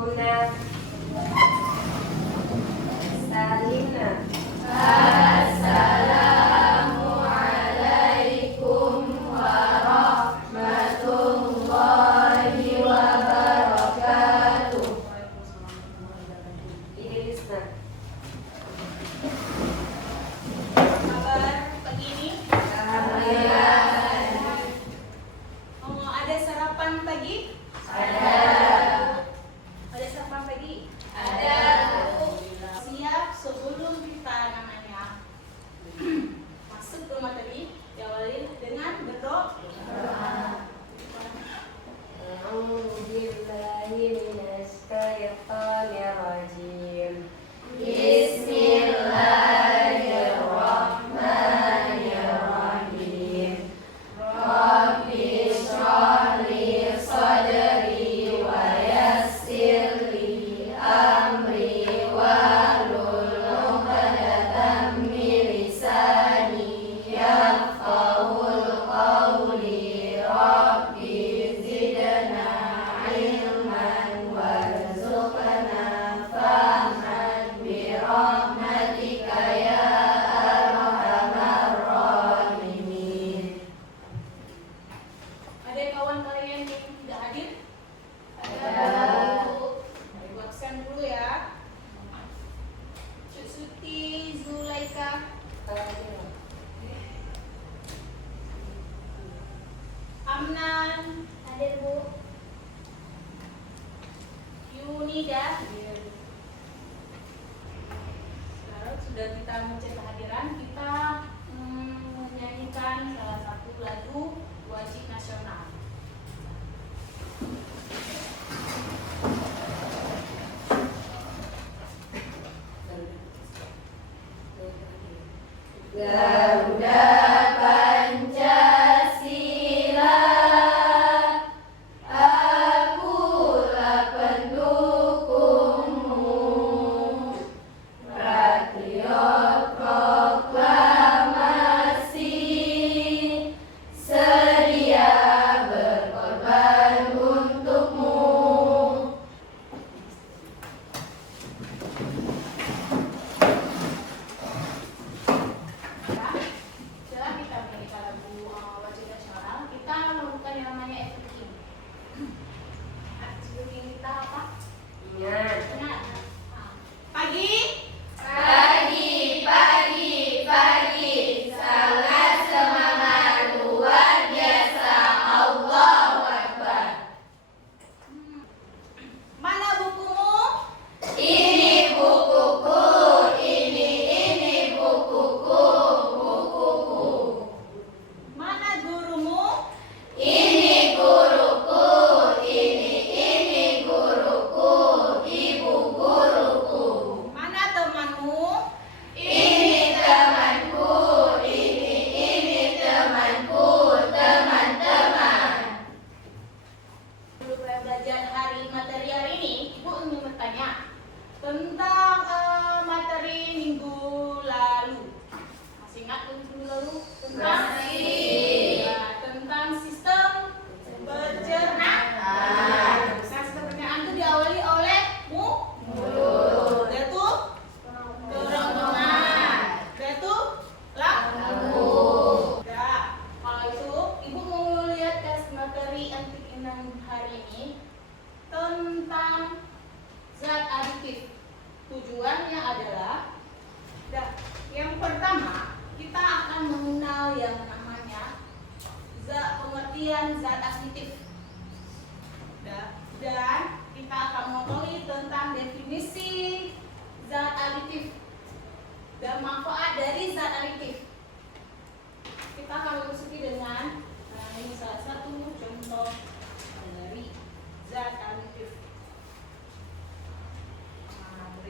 Huna Salina. Assalamualaikum warahmatullahi wabarakatuh. Idrisna. Kabar pagi ini? Oh, ada sarapan pagi? Ada. Ada sarapan pagi? Ada. Siap sebelum kita masuk ke materi, diawali dengan berdoa. A'udzubillahi minasyaitonirrajim. Bismillahirrahmanirrahim. Rabbi shrah li sadri wa yassir li amri wahlul 'uqdatam min lisani yafqahul qawli. Rabbi zidna ilman warzuqna fahman bi rahmatika ya arhamar rahimin. Ada kawan kalian yang tidak hadir? Ada. Mari buat scan dulu ya. Cuk Suti, Zulaika, Amnan, Hadir, Bu. Yunida. Sekarang sudah kita mencet kehadiran, kita menyanyikan salah satu lagu wajib nasional. Garuda Pancasila, akulah pendukungmu. Patriot proklamasi, sedia berkorban untukmu. Setelah kita menyanyikan lagu wajib nasional, kita melakukan yang namanya activity. Activity kita apa? Ingat. Benar. Pagi. Pagi, pagi, pagi, sangat semangat, luar biasa, Allahu Akbar. Mana bukumu? Ini bukuku, ini bukuku, bukuku. Mana gurumu? Ini guruku, ini guruku, ibu guruku. Mana temanmu? Ini temanku, ini temanku, teman-teman. Dulu belajar materi hari ini, Ibu ingin bertanya tentang materi minggu lalu. Masih ingat minggu lalu? Tentang Masih. Ya, tentang sistem pencernaan. Nah, sistem pencernaan itu diawali oleh Mulut. yaitu kerongkongan, yaitu Lambung. Ya, kalau itu Ibu mau lihat tes materi antik inang hari ini tentang zat aditif. Tujuannya adalah, yang pertama kita akan mengenal yang namanya pengertian zat aditif. Dan kita akan mengetahui tentang definisi zat aditif dan manfaat dari zat aditif. Kita akan memasuki dengan ini salah satu contoh dari zat aditif.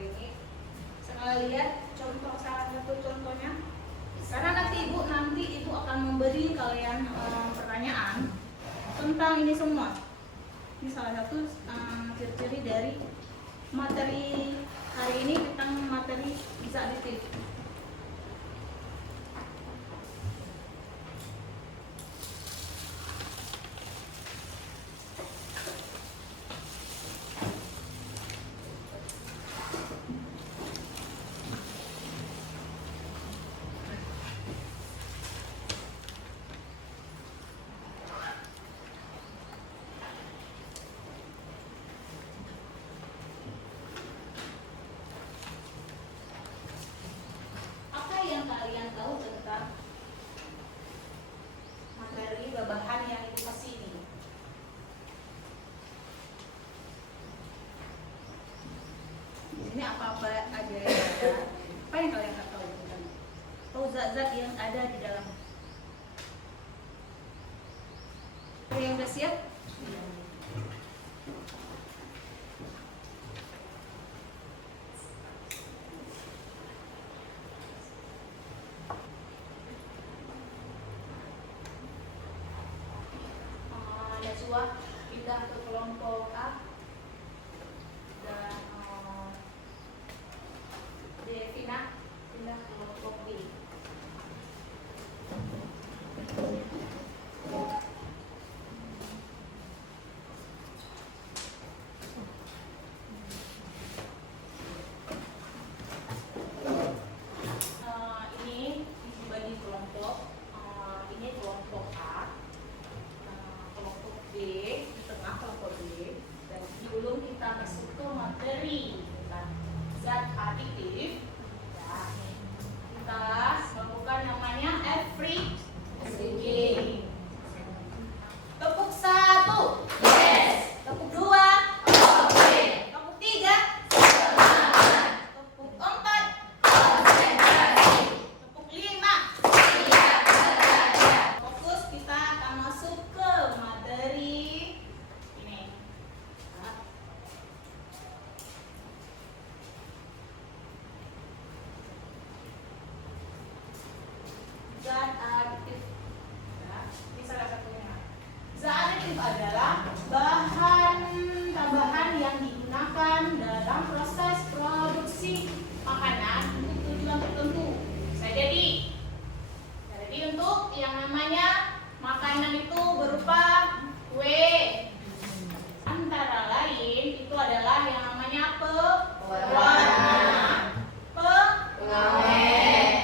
Ini sekali lihat salah satu contohnya. Karena nanti ibu akan memberi kalian pertanyaan tentang ini semua. Ini salah satu ciri-ciri dari materi hari ini tentang materi zat aditif. sini apa-apa aja yang ada. Apa yang kalian nggak tahu? Tahu zat-zat yang ada di dalam. Yang udah siap? Najwa pindah ke kelompok A dan Devina pindah ke kelompok B. Ini dibagi kelompok. Ini kelompok A. Kelompok B, di tengah kelompok B, dan sebelum kita masuk ke materi tentang zat aditif, ya, kita melakukan namanya everything. Tepuk 1, Yes. tepuk 2, Oke. tepuk 3, Semangat. tepuk 4, Konsentrasi. tepuk 5. Siap belajar. Fokus, kita akan masuk ke materi ini. Zat aditif. Ya, ini salah satunya. Zat aditif adalah bahan tambahan yang digunakan dalam proses produksi makanan untuk tujuan tertentu. Jadi untuk yang namanya makanan itu berupa kue. Antara lain itu adalah yang namanya pewarna, Pengawet.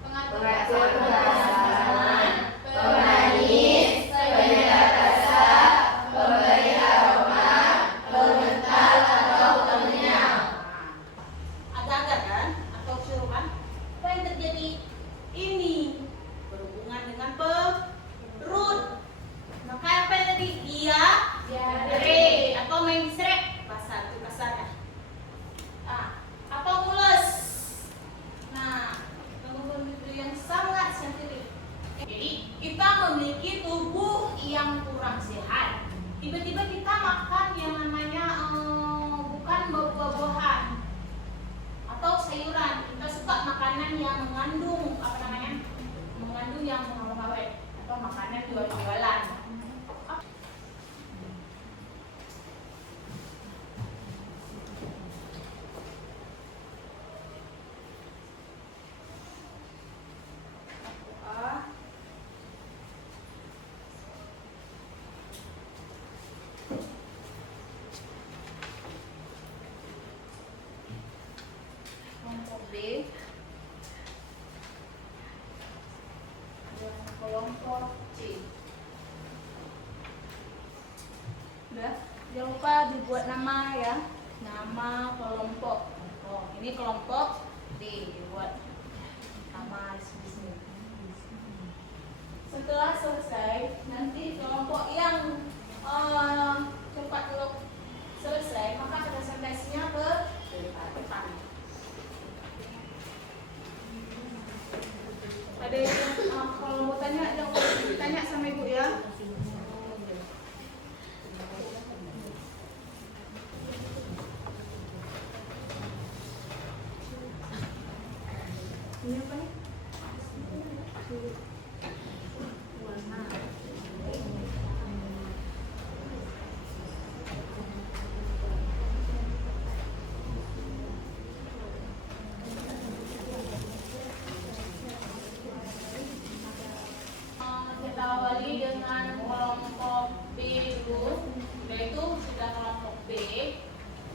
pengatur Pengatur rasa, kemasan. Pemanis. Penyedap rasa. Pemberi aroma. Pengental atau pengenyal. Agak-agak kan atau keseruan. Apa yang terjadi? Ini berhubungan dengan perut. Maka apa yang tadi? Diare atau mengsrek bahasa itu kasarnya. Apa mules? Nah, gangguan itu yang sangat sensitif. Jadi kita memiliki tubuh yang kurang sehat. Tiba-tiba kita makan yang namanya bukan buah-buahan atau sayuran. Kita suka makanan yang mengandung mengandung yang mengawet atau makanan jual-jualan. Kelompok B dan kelompok C. Udah, jangan lupa dibuat nama ya, nama kelompok. Ini kelompok D, dibuat nama di sini. Setelah selesai, nanti kelompok yang cepat selesai, maka presentasinya ke depan. Ada yang kalau mau tanya, jangan tanya sama ibu ya. Ini apa nih? Kita awali dengan kelompok B dulu, yaitu sudah kelompok B,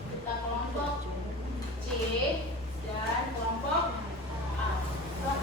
kita kelompok C dan kelompok A. Setelah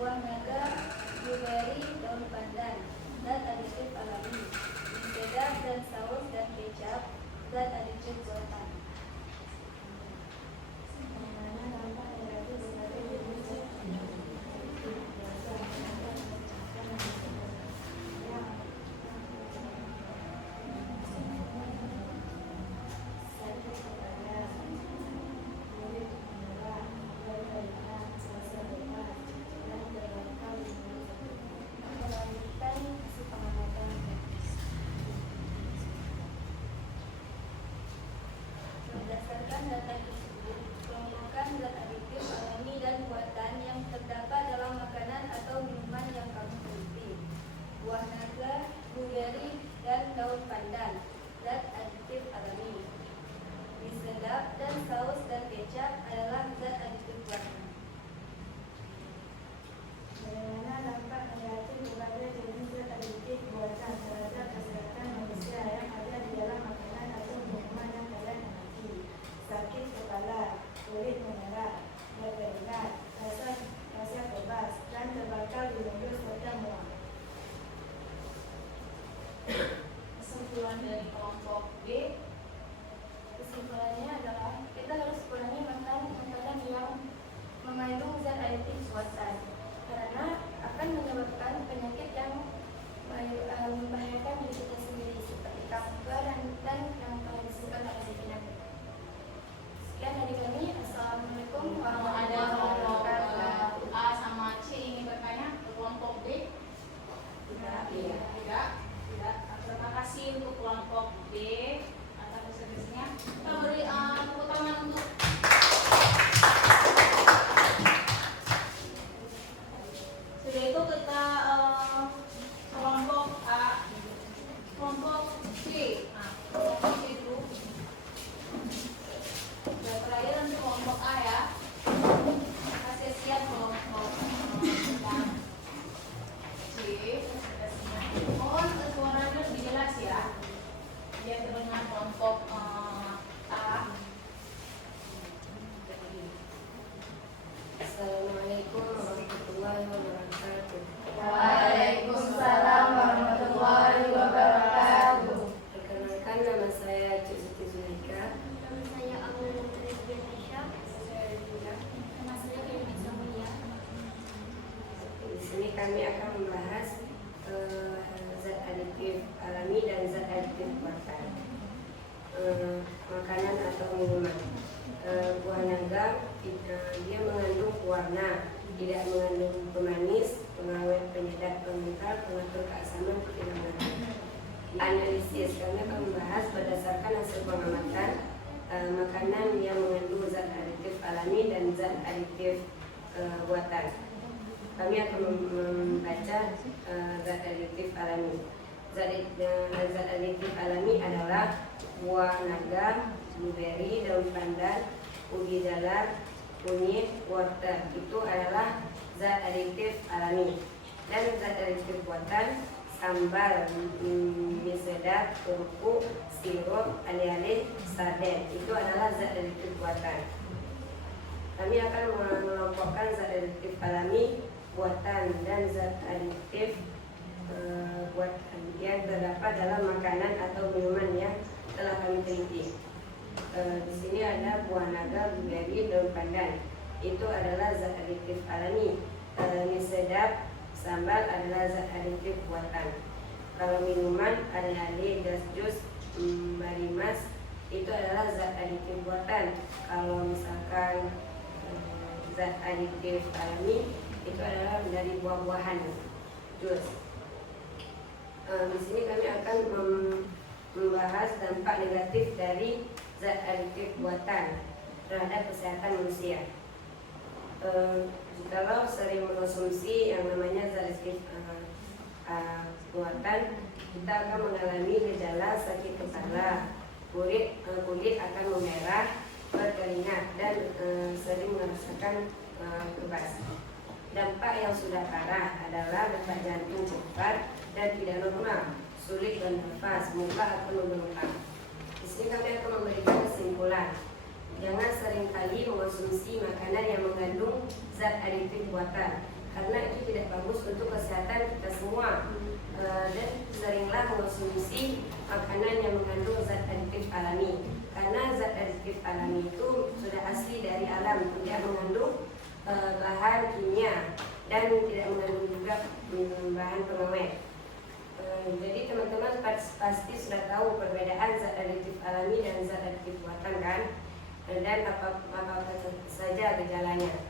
buah naga, blueberry, daun pandan, zat aditif alami, sedap dan saus dan kecap, zat aditif buatan. Berdasarkan data tersebut, kelompokkan zat aditif alami dan buatan yang terdapat dalam makanan atau minuman yang kamu teliti. Buah naga, blueberry, dan daun pandan, zat aditif alami. Mie sedap dan saus dan kecap adalah zat aditif buatan. Bagaimana dampak negatif kepada jenis zat aditif buatan terhadap kesehatan manusia yang ada di dalam makanan atau minuman yang kalian amati? Sakit kepala, kulit memerah, berkeringat, rasa bebas, dan terbakar di mulut serta mual. Kesimpulan dari kelompok B, Kesimpulannya adalah kita harus kurangi makan makanan yang mengandung zat aditif buatan karena akan menyebabkan penyakit yang membahayakan diri kita sendiri seperti kanker dan yang telah disebutkan oleh penyakit. Sekian dari kami. Assalamualaikum kalau warahmatullahi ada kelompok wabarakatuh. A sama C ingin bertanya ke kelompok B? Tidak. Terima kasih untuk kelompok B atas presentasinya. Kita beri tepuk tangan untuk sudah itu kita kelompok A, kelompok C. Nah, kelompok C itu dan terakhir untuk kelompok A ya. Kasih siap kelompok C. Mohon suaranya lebih jelas ya, biar terdengar kelompok A. Assalamualaikum warahmatullahi wabarakatuh. Waalaikumsalam warahmatullahi wabarakatuh. Perkenalkan, nama saya Cik Siti Zulika. Nama saya Amal Rizwan Aisyah. Nama saya Kevin Samulia. Di sini kami akan membahas zat aditif alami dan zat aditif buatan. Makanan atau minuman. Buah naga dia mengandung pewarna, tidak mengandung pemanis, pengawet, penyedap, pengental, pengatur keasaman, tidak mengandung. Analisis, kami akan membahas berdasarkan hasil pengamatan makanan yang mengandung zat aditif alami dan zat aditif buatan. Kami akan membaca zat aditif alami. Zat aditif alami adalah buah naga, blueberry, daun pandan, ubi dalar, kunyit, wortel. Itu adalah zat aditif alami. Dan zat aditif buatan, sambal, mie sedap, kerupuk, sirup, ale-ale, sarden. Itu adalah zat aditif buatan. Kami akan mengelompokkan zat aditif alami, buatan, dan zat aditif buatan yang terdapat dalam makanan atau minuman yang telah kami teliti. Di sini ada buah naga, blueberry, daun pandan. Itu adalah zat aditif alami. Mie sedap, sambal adalah zat aditif buatan. Kalau minuman ale-ale, gas jus, marimas, itu adalah zat aditif buatan. Kalau misalkan zat aditif alami itu adalah dari buah-buahan, jus. Di sini kami akan membahas dampak negatif dari zat aditif buatan terhadap kesehatan manusia. Jikalau sering mengkonsumsi yang namanya zat aditif buatan, kita akan mengalami gejala sakit kepala, kulit akan memerah, berkeringat, dan sering merasakan kebas. Dampak yang sudah parah adalah detak jantung cepat dan tidak normal, sulit bernafas, muka akan membengkak. Di sini kami akan memberikan kesimpulan. Jangan seringkali mengonsumsi makanan yang mengandung zat aditif buatan, karena itu mengkonsumsi makanan yang mengandung zat aditif alami. Karena zat aditif alami itu sudah asli dari alam, tidak mengandung bahan kimia dan tidak mengandung juga bahan pengawet. Jadi teman-teman pasti sudah tahu perbedaan zat aditif alami dan zat aditif buatan kan, dan apa saja gejalanya.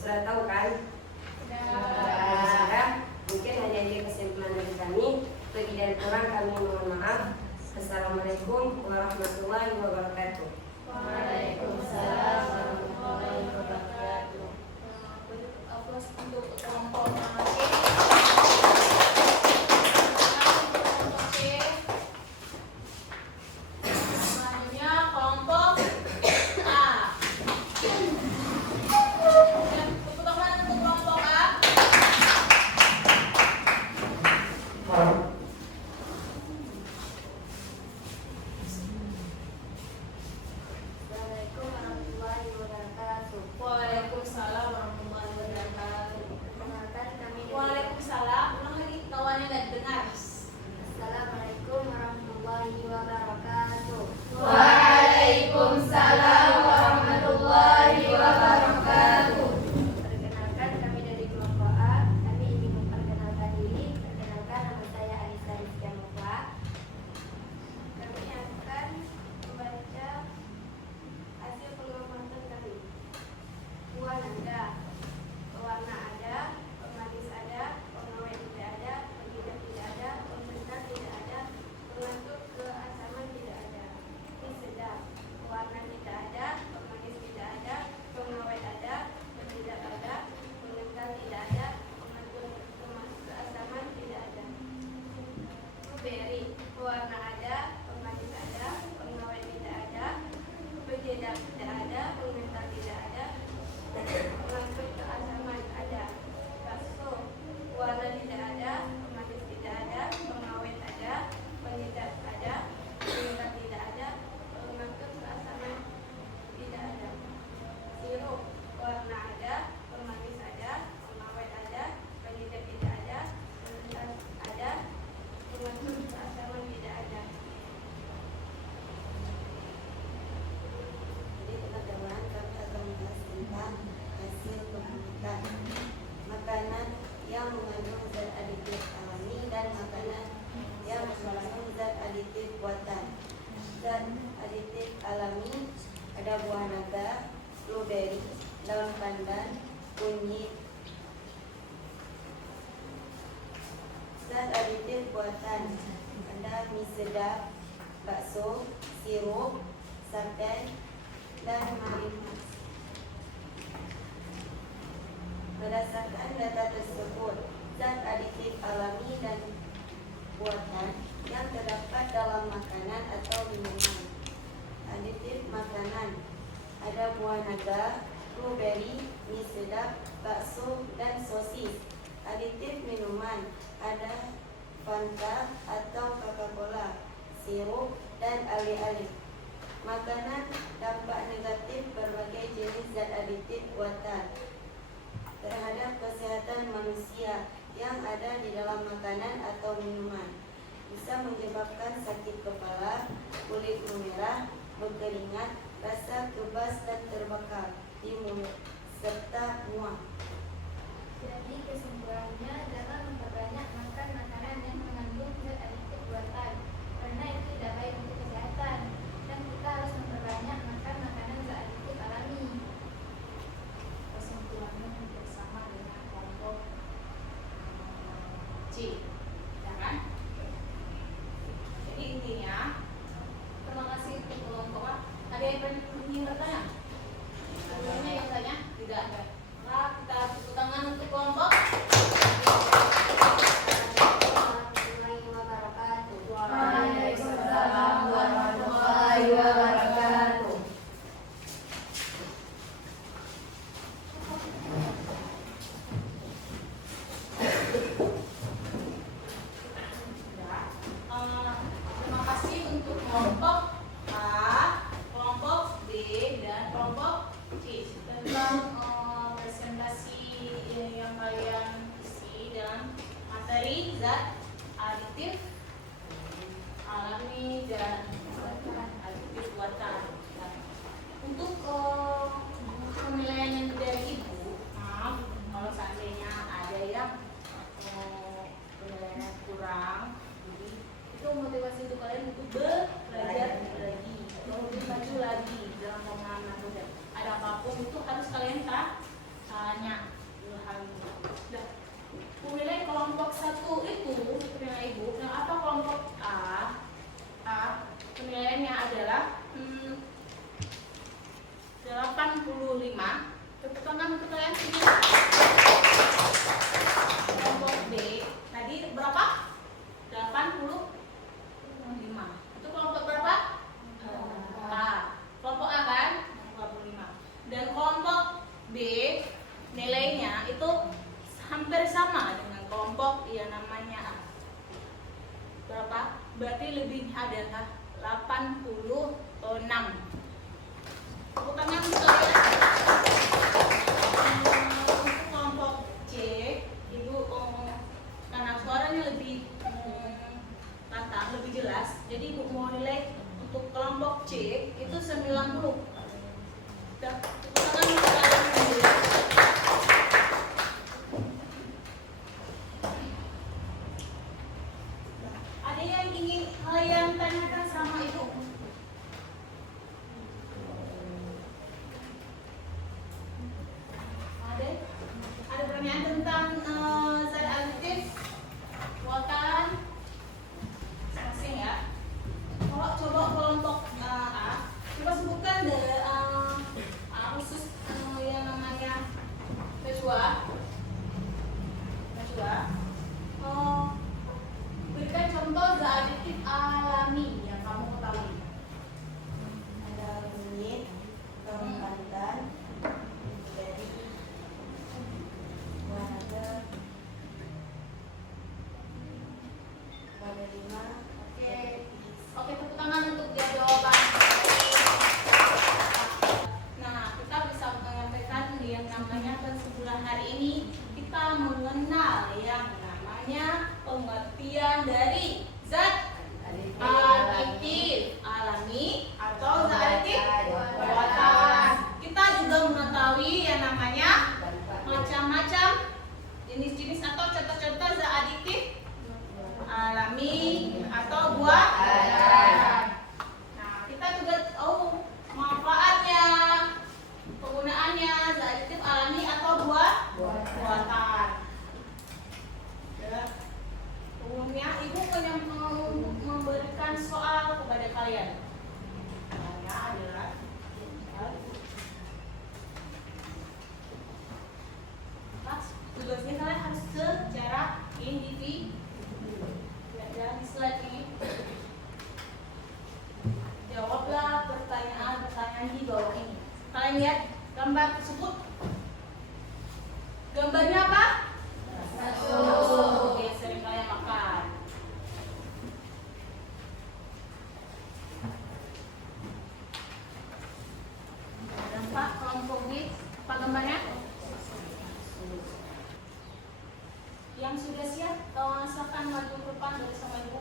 Sudah tahu kan? Sudah. Mungkin hanya ini kesimpulan dari kami. Lebih dan kurang kami mohon maaf. Assalamualaikum warahmatullahi wabarakatuh. Waalaikumsalam warahmatullahi wabarakatuh. Aplaus untuk kelompok C. Selanjutnya kelompok A. Tepuk tangan untuk kelompok A. Assalamualaikum warahmatullahi wabarakatuh. Waalaikumsalam warahmatullahi wabarakatuh. Perkenalkan kami dari Waalaikumsalam. Ulang lagi, kawannya nggak dengar. Assalamualaikum warahmatullahi wabarakatuh. Waalaikumsalam warahmatullahi wabarakatuh. Perkenalkan kami dari kelompok A. Kami ingin memperkenalkan diri. Perkenalkan, nama saya Anissa Rizky Mufa. Kami akan membaca hasil pengamatan kami. Buah naga, pewarna ada, pemanis ada, pengawet tidak ada, penghidap tidak ada, pembentar tidak ada, pengatur keasaman tidak ada. Ini sedap, pewarna tidak ada, pemanis tidak ada, pengawet ada, penghidap ada, pengental tidak ada, pengatur keasaman tidak ada. Blueberry, pewarna ada, pemanis ada, pengawet tidak ada, penghidap tidak ada, pengental tidak ada, pengatur keasaman ada. Bakso, warna tidak ada, pemanis tidak ada, pengawet ada, penyedap ada, pengental tidak ada, pengatur keasaman tidak ada. Sirup, warna ada, pemanis ada, pengawet ada, penyedap tidak ada, pengental ada, pengatur keasaman tidak ada. Jadi teman-teman, kami akan membahas tentang hasil pembuatan makanan yang mengandung zat aditif alami dan makanan yang mengandung zat aditif buatan. Zat aditif alami ada buah naga, blueberry, daun pandan, kunyit. Zat aditif buatan ada mie sedap, bakso, sirup, sarden, dan marinas. Berdasarkan data tersebut, zat aditif alami dan buatan yang terdapat dalam makanan atau minuman. Aditif makanan ada buah naga, blueberry, mie sedap, bakso, dan sosis. Aditif minuman ada Fanta atau Coca-Cola, sirup, dan ali-ali. Makanan dampak negatif berbagai jenis zat aditif buatan terhadap kesehatan manusia yang ada di dalam makanan atau minuman. Bisa menyebabkan sakit kepala, kulit memerah, berkeringat, rasa kebas dan terbakar di mulut, serta mual. Jadi kesimpulannya jangan memperbanyak makan makanan yang mengandung zat aditif buatan karena itu tidak baik untuk kesehatan, dan kita harus memperbanyak makan makanan zat aditif alami. Kesimpulannya hampir sama dengan kelompok C, ya kan? Jadi intinya, terima kasih untuk kelompok A. Ada yang ingin bertanya? Ada yang tanya? Tidak ada. Nah, kita tepuk tangan untuk kelompok. Warahmatullahi wabarakatuh. Waalaikumsalam warahmatullahi wabarakatuh. Terima kasih untuk kelompok A, kelompok B, dan kelompok C tentang presentasi yang kalian isi dalam materi zat aditif alami dan adiktif buatan. Nah, untuk penilaian yang dari ibu, maaf kalau seandainya ada yang penilaiannya kurang, jadi itu motivasi untuk kalian untuk belajar lagi atau lebih maju lagi dalam pemahaman dosen. Ada apapun itu harus kalian tanya dulu hal ini. Nah, penilaian kelompok 1 itu penilaian ibu. Nah, apa kelompok A? Penilaiannya adalah 85. Tepuk tangan untuk kalian. Kelompok B tadi berapa? 85. Itu kelompok berapa? A. Kelompok A kan? 85. Dan kelompok B nilainya itu hampir sama dengan kelompok yang namanya A. Berapa? Berarti lebih adalah 86. Tepuk tangan untuk kalian. Untuk kelompok C, ibu karena suaranya lebih lantang, lebih jelas, jadi ibu mau nilai untuk kelompok C itu 90. Tepuk tangan untuk kalian. Ada yang ingin kalian tanyakan sama ibu? Ada pertanyaan tentang zat adiktif buatan masing-masing ya. Kalau coba kelompok A, coba sebutkan khusus yang namanya Najwa. Berikan contoh zat adiktif alami yang kamu ketahui. Ada kunyit, daun pandan, dari buah naga, lima. Oke, tepuk tangan untuk dia jawaban. Nah, kita bisa menyampaikan yang namanya kesimpulan hari ini. Kita mengenal yang namanya pengertian dari zat adiktif alami atau zat adiktif buatan. Kita juga mengetahui yang namanya macam-macam jenis-jenis atau contoh-contoh zat adiktif alami atau buatan. Nah, kita juga tahu manfaatnya, penggunaannya zat adiktif alami atau buatan. Ya. Umumnya ibu mau memberikan soal kepada kalian. Soalnya adalah tugasnya kalian harus secara individu. Dan slide ini jawablah pertanyaan-pertanyaan di bawah ini. Kalian lihat gambar tersebut. Gambarnya apa? Bakso yang sering kalian makan. Nampak kelompok B? Apa gambarnya? Yang sudah siap, silakan maju ke depan dari sama ibu.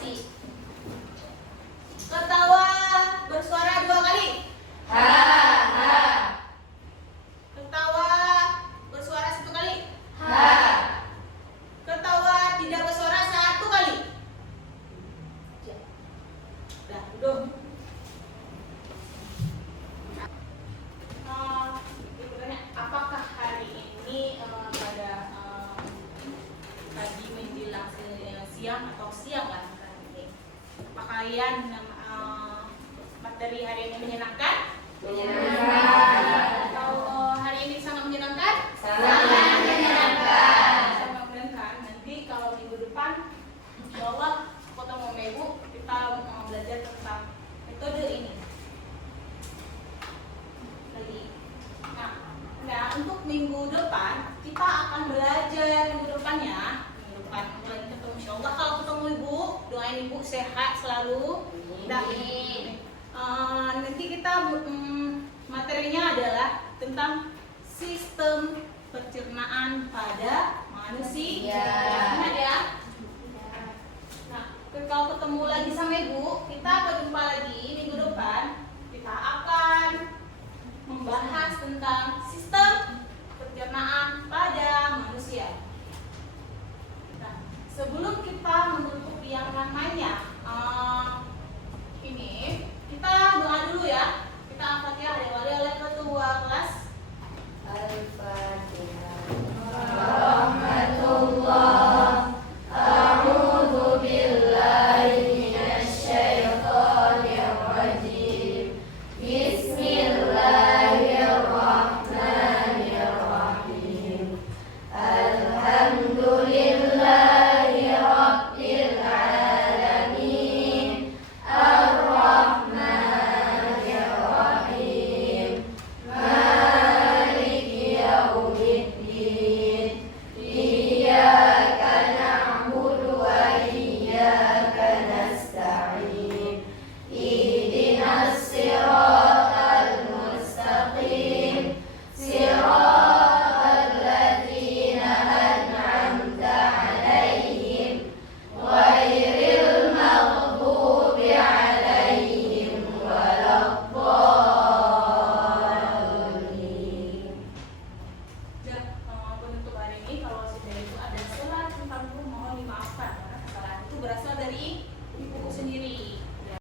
manusia. Ketawa bersuara 2 kali. Ketawa bersuara 1 kali. Ketawa tidak bersuara 1 kali. Dah, duduk. Ibu tanya, apakah hari ini pada pagi menjelang siang atau siang lah hari ini? Apa kalian materi hari ini menyenangkan? Atau hari ini sangat menyenangkan? Sangat menyenangkan. Sangat menyenangkan. Nanti kalau minggu depan, insya Allah aku sama Ibu kita belajar tentang metode ini. Lagi. Nah, untuk minggu depan kita akan belajar minggu depannya. Minggu depan bulan ketemu insya Allah. Kalau ketemu Ibu, doain Ibu sehat selalu. Dan nanti kita materinya adalah tentang sistem pencernaan pada manusia. Ingat ya? Nah, kalau ketemu lagi sama Ibu, kita berjumpa lagi minggu depan. Kita akan membahas tentang sistem pencernaan pada manusia. Nah, sebelum kita menutup yang namanya